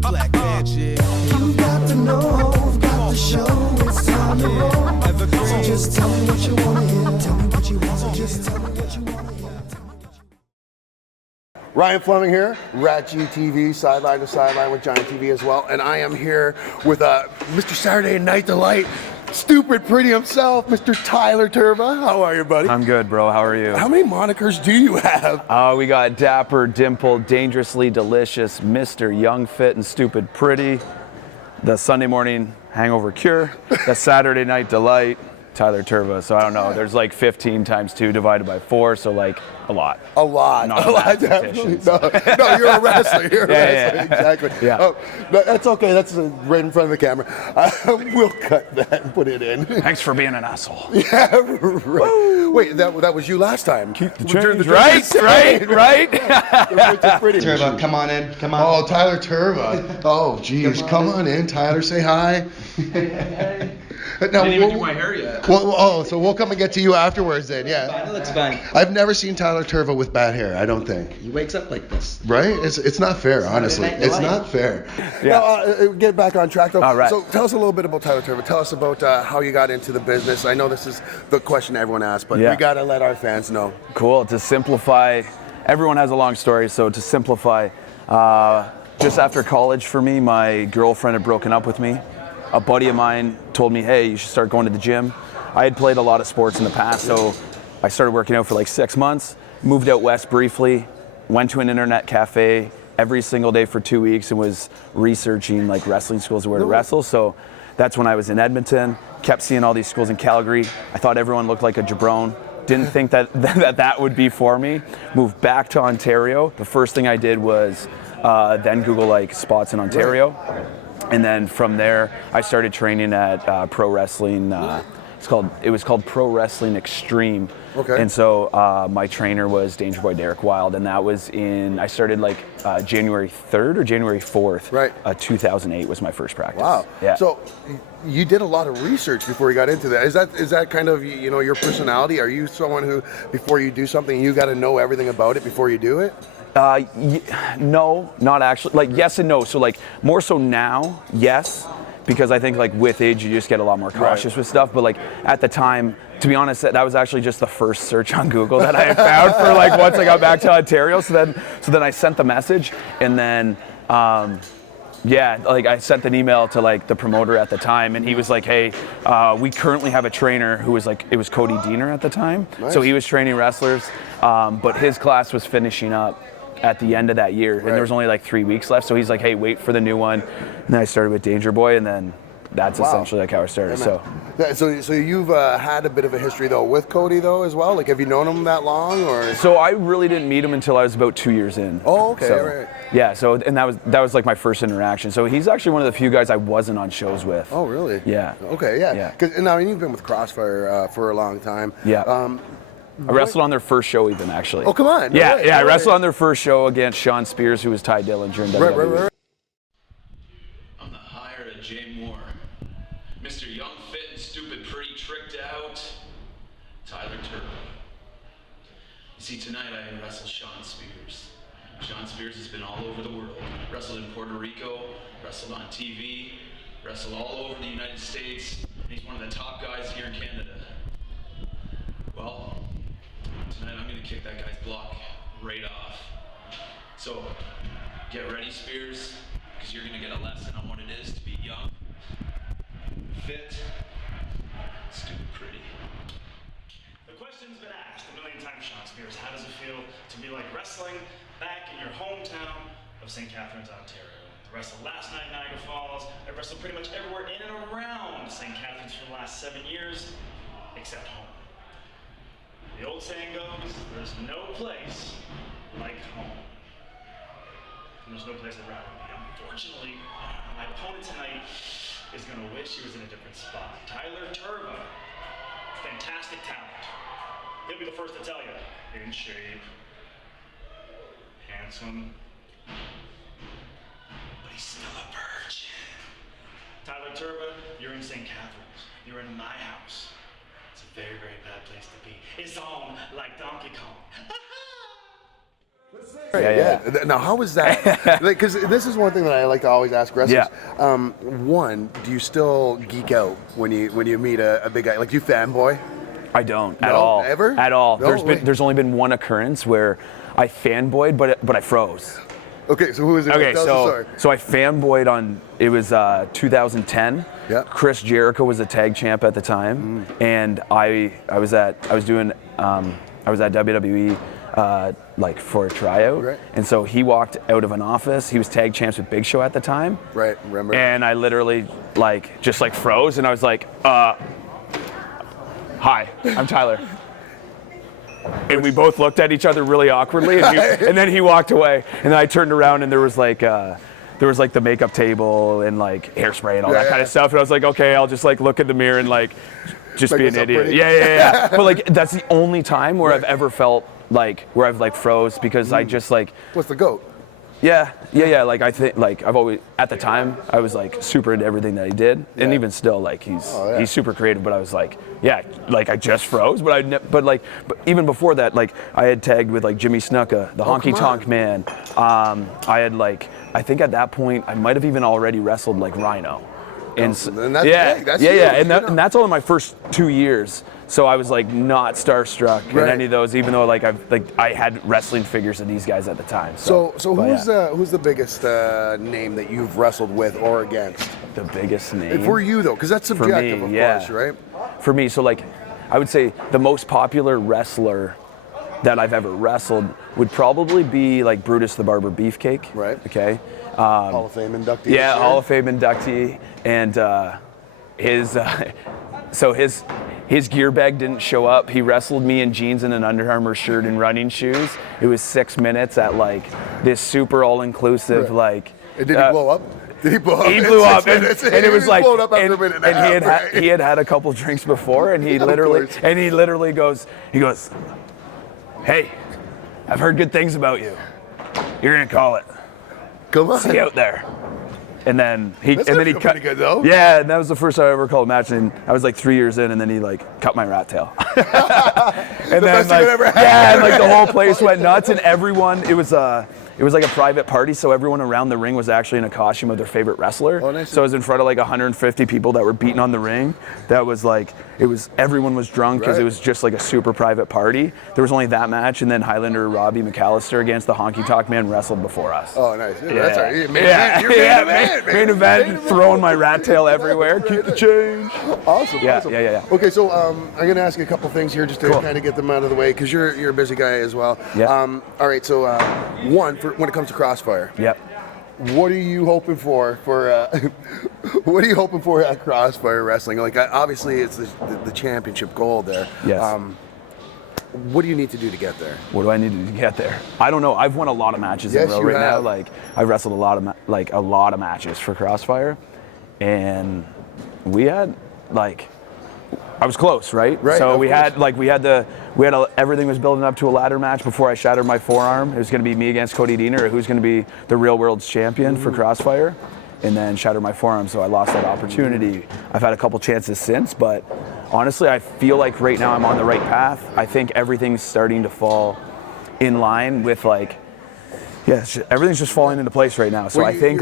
Black magic. You've got to know, got to show, it's time to roll. So just tell me what you wanna hear. Tell me what you want, so just tell me what you wanna hear. Ryan Fleming here, RatG TV, sideline to sideline with Giant TV as well, and I am here with Mr. Saturday Night Delight, stupid pretty himself, Mr. Tyler Tirva. How are you, buddy? I'm good, bro. How are you? How many monikers do you have? We got Dapper, Dimple, Dangerously Delicious, Mr. Young, Fit, and Stupid Pretty, the Sunday Morning Hangover Cure, the Saturday Night Delight, Tyler Tirva. So I don't know, there's like 15 times 2 divided by 4, so like a lot. A lot. Not a lot, definitely. No, you're a wrestler. You're a wrestler, exactly. Yeah. Oh, that's okay. That's right in front of the camera. We'll cut that and put it in. Thanks for being an asshole. Yeah, right. Wait, that was you last time. Keep the change, right. Tirva, come on in. Come on. Oh, Tyler Tirva. Oh, geez. Come on in, Tyler. Say hi. Hey. Now, I didn't even do my hair yet. So we'll come and get to you afterwards then, yeah. It looks fine. I've never seen Tyler Tirva with bad hair, I don't think. He wakes up like this. Right? It's not fair, honestly. It's not fair. Yeah. Now, get back on track, though. All right. So tell us a little bit about Tyler Tirva. Tell us about how you got into the business. I know this is the question everyone asks, but we got to let our fans know. Cool. To simplify, everyone has a long story, so to simplify, just after college for me, my girlfriend had broken up with me. A buddy of mine told me, hey, you should start going to the gym. I had played a lot of sports in the past, so I started working out for like 6 months, moved out west briefly, went to an internet cafe every single day for 2 weeks and was researching like wrestling schools and where to wrestle. So that's when I was in Edmonton, kept seeing all these schools in Calgary. I thought everyone looked like a jabron. Didn't think that would be for me. Moved back to Ontario. The first thing I did was then Google like spots in Ontario. And then from there, I started training at pro wrestling. It was called Pro Wrestling Extreme. Okay. And so my trainer was Danger Boy Derek Wild, and that was I started like January 3rd or January 4th. Right. 2008 was my first practice. Wow. Yeah. So you did a lot of research before you got into that. Is that kind of your personality? Are you someone who, before you do something, you got to know everything about it before you do it? No, not actually. Like yes and no. So like more so now, yes, because I think like with age you just get a lot more cautious with stuff. But like at the time, to be honest, that was actually just the first search on Google that I had found for like once I got back to Ontario. So then I sent the message, and then like I sent an email to like the promoter at the time, and he was like, hey, we currently have a trainer who was like, it was Cody Diener at the time. Nice. So he was training wrestlers, but his class was finishing up at the end of that year, and there was only like 3 weeks left. So he's like, hey, wait for the new one. And then I started with Danger Boy, and then that's essentially like how I started. So you've had a bit of a history though with Cody though as well. Like, have you known him that long, or? So I really didn't meet him until I was about 2 years in. Oh, okay, so, right. Yeah. So and that was like my first interaction. So he's actually one of the few guys I wasn't on shows with. Oh, really? Yeah. Okay, yeah. Because I mean, you've been with Crossfire for a long time. Yeah. I wrestled on their first show even, actually. Oh, come on. Yeah, I wrestled on their first show against Sean Spears, who was Ty Dillinger in WWE. Right. I'm the hire to Jay Moore. Mr. Young, Fit, and Stupid Pretty Tricked Out, Tyler Tirva. You see, tonight I wrestle Sean Spears. Sean Spears has been all over the world. Wrestled in Puerto Rico, wrestled on TV, wrestled all over the United States, and he's one of the top guys here in Canada. Well, tonight I'm going to kick that guy's block right off. So, get ready, Spears, because you're going to get a lesson on what it is to be young, fit, stupid pretty. The question's been asked a million times, Sean Spears. How does it feel to be like wrestling back in your hometown of St. Catharines, Ontario? I wrestled last night in Niagara Falls. I wrestled pretty much everywhere in and around St. Catharines for the last 7 years, except home. The old saying goes, there's no place like home. And there's no place I'd rather be. Unfortunately, my opponent tonight is going to wish he was in a different spot. Tyler Tirva, fantastic fantastic talent. He'll be the first to tell you. In shape, handsome, but he's still a virgin. Tyler Tirva, you're in St. Catharines. You're in my house. It's a very, very bad place to be. It's on like Donkey Kong. Yeah. Now, how was that? Because this is one thing that I like to always ask wrestlers. Yeah. One, do you still geek out when you meet a big guy? Like, do you fanboy? I don't at No? all. Ever? At all. No way. There's only been one occurrence where I fanboyed, but I froze. Okay, so who is it? Okay, Tell us the story. so I fanboyed on, it was 2010. Yeah. Chris Jericho was the tag champ at the time, and I was at WWE like for a tryout, Right. and so he walked out of an office. He was tag champs with Big Show at the time, Right, remember? and I literally just froze, and I was like, "Hi, I'm Tyler." And we both looked at each other really awkwardly, and then he walked away. And then I turned around, and there was like the makeup table and like hairspray and all that kind of stuff. And I was like, okay, I'll just like look in the mirror and like just Make be an myself idiot. pretty. Yeah. But like that's the only time where I've ever felt like where I've like froze because I just like What's the GOAT? yeah. Like I think like I've always at the time I was like super into everything that he did, and even still like he's super creative. But I was like like I just froze. But even before that, like I had tagged with like Jimmy Snuka, the Honky Tonk Man. I had like I think at that point I might have even already wrestled like Rhino. And then that's big. That's huge, and that's all in my first 2 years. So I was like not starstruck in any of those, even though like I had wrestling figures of these guys at the time. So who's the biggest name that you've wrestled with or against? The biggest name For you though, because that's subjective, of course, right? For me, so like I would say the most popular wrestler that I've ever wrestled would probably be like Brutus the Barber Beefcake. Right. Okay. Hall of Fame inductee. Yeah, this year. Hall of Fame inductee, and his gear bag didn't show up. He wrestled me in jeans and an Under Armour shirt and running shoes. It was 6 minutes at like this super all-inclusive like. And did he blow up? Did he blow up? He blew up, and Minutes? it was like, blown up after a minute and a half, he had a couple drinks before, and he literally goes, "Hey, I've heard good things about you. You're gonna call it. Come on. See you out there." And then he That's and then he feel cut. pretty good, though. Yeah, and that was the first time I ever called a match, and I was like 3 years in, and then he like cut my rat tail. And then best thing like that ever happened. yeah, and like the whole place went nuts, and everyone it was like a private party, so everyone around the ring was actually in a costume of their favorite wrestler. Oh, nice. So I was in front of like 150 people that were beating on the ring. That was like everyone was drunk because it was just like a super private party. There was only that match, and then Highlander Robbie McAllister against the Honky Tonk Man wrestled before us. Oh, nice. Yeah, Yeah. that's all right. You're main event, man. Main event, throwing my rat tail everywhere. Keep the change. Awesome. Yeah, awesome. yeah. Okay, so I'm going to ask you a couple things here just to kind of get them out of the way because you're a busy guy as well. Yeah. All right, so when it comes to Crossfire, Yep. what are you hoping for what are you hoping for at Crossfire Wrestling? Like, obviously, it's the championship goal there. Yes. What do you need to do to get there? What do I need to get there? I don't know. I've won a lot of matches in Yes, a row you right now. have. Like I've wrestled a lot of matches for Crossfire, and we had like I was close, right? Right, So of course. Everything was building up to a ladder match before I shattered my forearm. It was going to be me against Cody Deaner, or who's going to be the real world's champion for Crossfire, and then shattered my forearm. So I lost that opportunity. I've had a couple chances since, but honestly, I feel like right now I'm on the right path. I think everything's starting to fall in line with like. Yeah, everything's just falling into place right now. So Well, I think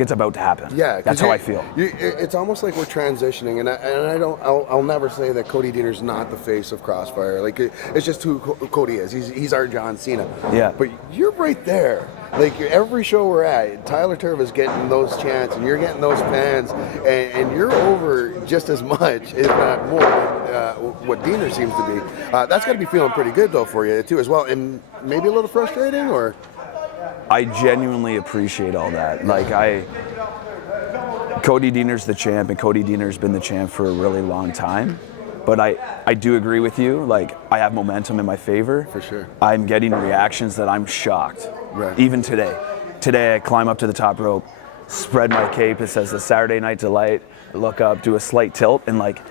it's about to happen. Yeah, 'cause that's how I feel. It's almost like we're transitioning, and I'll never say that Cody Deaner's not the face of Crossfire. Like it's just who Cody is. He's our John Cena. Yeah. But you're right there. Like every show we're at, Tyler Tirva's getting those chants, and you're getting those fans, and you're over just as much, if not more, than what Deaner seems to be. That's got to be feeling pretty good though for you too, as well, and maybe a little frustrating, or. I genuinely appreciate all that. Like Cody Deaner's the champ, and Cody Deaner's been the champ for a really long time. But I do agree with you. Like I have momentum in my favor. For sure. I'm getting reactions that I'm shocked. Right. Even today. Today I climb up to the top rope, spread my cape. It says the Saturday Night Delight. look up, do a slight tilt, and like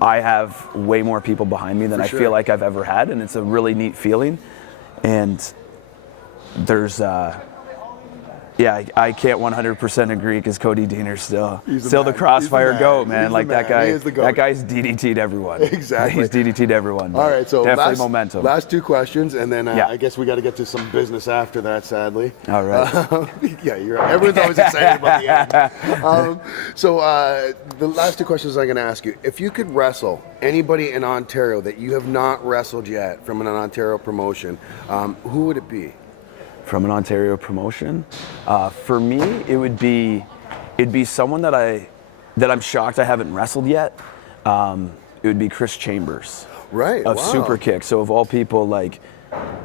I have way more people behind me than I feel like I've ever had, and it's a really neat feeling. And there's I can't 100% agree because Cody Deaner's still the crossfire goat, man. Like that guy, that guy's DDT'd everyone. Exactly. He's DDT'd everyone. All right, so definitely momentum. Last two questions, and then I guess we got to get to some business after that, sadly. All right. Yeah, you're right. Everyone's always excited about the end. So the last two questions I'm going to ask you. If you could wrestle anybody in Ontario that you have not wrestled yet from an Ontario promotion, who would it be? From an Ontario promotion, for me, it'd be someone that I'm shocked I haven't wrestled yet. It would be Chris Chambers, right? Of Super Kick. So of all people, like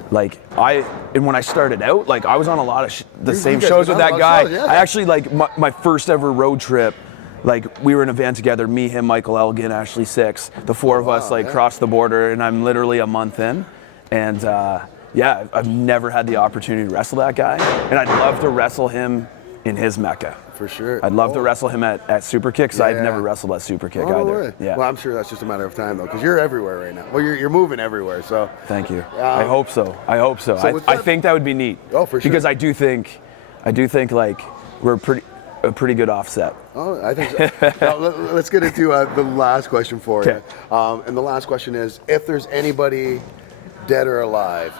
when I started out, like I was on a lot of the same shows with that guy. I actually like my first ever road trip. Like we were in a van together, me, him, Michael Elgin, Ashley Six, the four of us crossed the border, and I'm literally a month in, and. Yeah, I've never had the opportunity to wrestle that guy, and I'd love to wrestle him in his Mecca. For sure. I'd love to wrestle him at Super Kick, because I've never wrestled at Super Kick either. Yeah. Well, I'm sure that's just a matter of time, though, because you're everywhere right now. Well, you're moving everywhere, so. Thank you. I hope so. I think that would be neat. Oh, for sure. Because I do think like we're a pretty good offset. Oh, I think so. Now, let's get into the last question for you. And the last question is, if there's anybody dead or alive,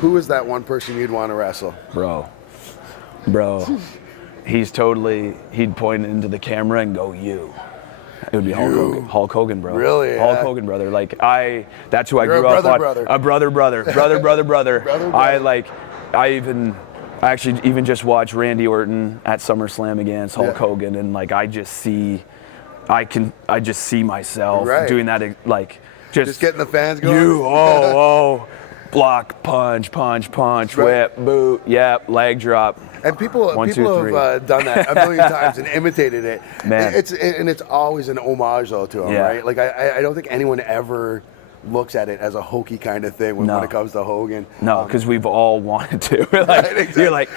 who is that one person you'd want to wrestle? Bro, he'd point into the camera and go, you. It would be Hulk Hogan. Hulk Hogan, bro. Really? Hulk Hogan, brother. Like that's who I grew up on. A brother. I actually even just watched Randy Orton at SummerSlam against Hulk Hogan, and like I just see myself doing that, like just getting the fans going. Block, punch, whip, boot, leg drop. And people have done that a million times and imitated it. Man. It's always an homage though to him, right? Like I don't think anyone ever looks at it as a hokey kind of thing when it comes to Hogan. No, because we've all wanted to. You're like,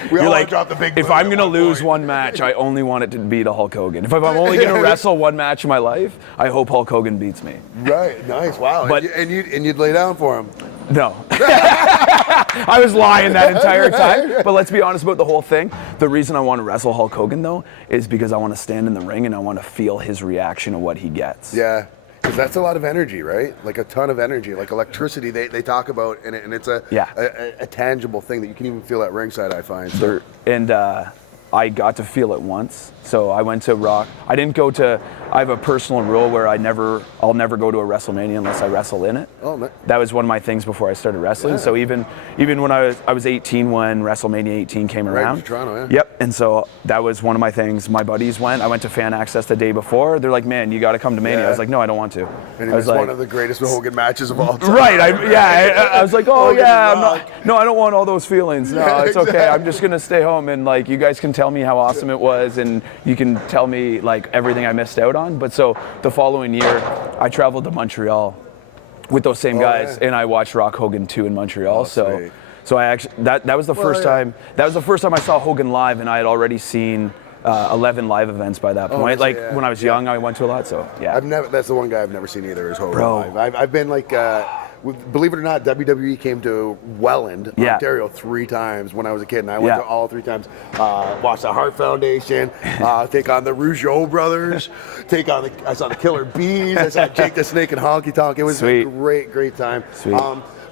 drop the big if I'm gonna lose one match, I only want it to be to Hulk Hogan. If I'm only gonna wrestle one match in my life, I hope Hulk Hogan beats me. Right, nice, wow. But, and you'd lay down for him. No. I was lying that entire time. But let's be honest about the whole thing. The reason I want to wrestle Hulk Hogan, though, is because I want to stand in the ring and I want to feel his reaction of what he gets. Yeah, because that's a lot of energy, right? Like a ton of energy, like electricity they talk about, and it's a tangible thing that you can even feel at ringside, I find. So. I got to feel it once. So I went to Rock. I didn't go to. I have a personal rule where I'll never go to a WrestleMania unless I wrestle in it. Oh, man. That was one of my things before I started wrestling. So even when I was 18 when WrestleMania 18 came around. In Toronto, Yep. And so that was one of my things. My buddies went. I went to Fan Access the day before. They're like, "Man, you got to come to Mania." I was like, "No, I don't want to." And it was one of the greatest Hogan matches of all time. Right. I was like, "Oh yeah, no, I don't want all those feelings. No, it's okay. I'm just gonna stay home and like you guys can tell me how awesome it was, and you can tell me like everything I missed out on." But so the following year, I traveled to Montreal with those same guys, and I watched Rock Hogan 2 in Montreal. So I actually that was the first time. That was the first time I saw Hogan live, and I had already seen 11 live events by that point. When I was young, I went to a lot. So yeah, that's the one guy I've never seen either is Hogan live. I've been like. Believe it or not, WWE came to Welland, Ontario 3 times when I was a kid, and I went to all 3 times. Watched the Hart Foundation, take on the Rougeau brothers, I saw the Killer Bees, I saw Jake the Snake and Honky Tonk. It was a great time. Sweet.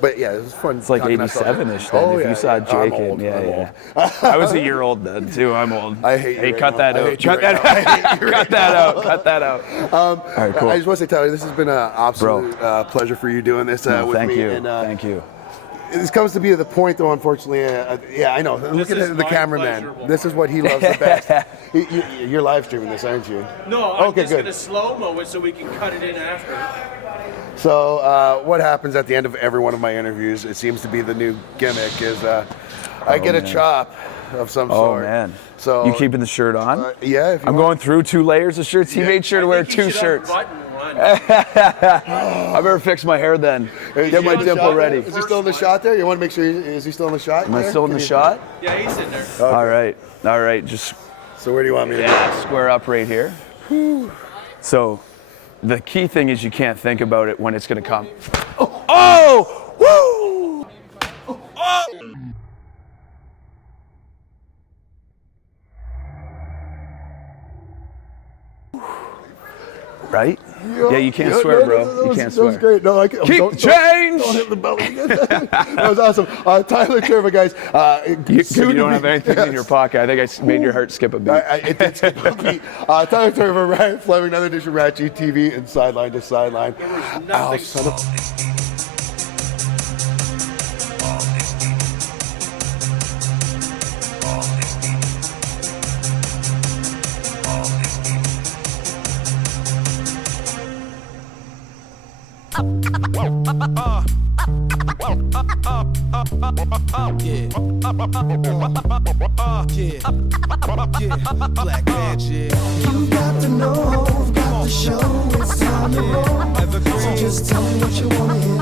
But yeah, it was fun. It's like 87-ish then, if you saw Jake. I'm old. I was a year old then too. I'm old. I hate you. Hey, right cut now. that out. Cut that out. All right, cool. I just want to say, Tyler, this has been an absolute pleasure for you doing this with thank me. You. And, thank you. This comes to be the point, though, unfortunately. I know. Look at the cameraman. This is what he loves the best. You're live streaming this, aren't you? No, I'm just going to slow-mo it so we can cut it in after. So what happens at the end of every one of my interviews, it seems to be the new gimmick, is I get a chop of some sort. Oh, man. So, you keeping the shirt on? Yeah. I'm going through 2 layers of shirts. He made sure to wear 2 shirts. I better fix my hair then. Get my dimple ready. Is he still in the shot there? You want to make sure, is he still in the shot? Am I still in the shot? Yeah, he's in there. Okay. All right. Just so where do you want me to go? Square up right here. So the key thing is you can't think about it when it's going to come. Oh! Woo! Oh! Right? Yeah, you can't swear, bro. You can't swear. That was great. No, Keep the change! Don't hit the belly. That was awesome. Tyler Tirva, guys. You don't have anything in your pocket. I think I made your heart skip a beat. It did skip a beat. Tyler Tirva, Ryan Fleming, another edition of RatG TV and Sideline to Sideline. Oh, son of... Black magic. You've got to know, got to show, it's time to roll. So just tell me what you wanna hear.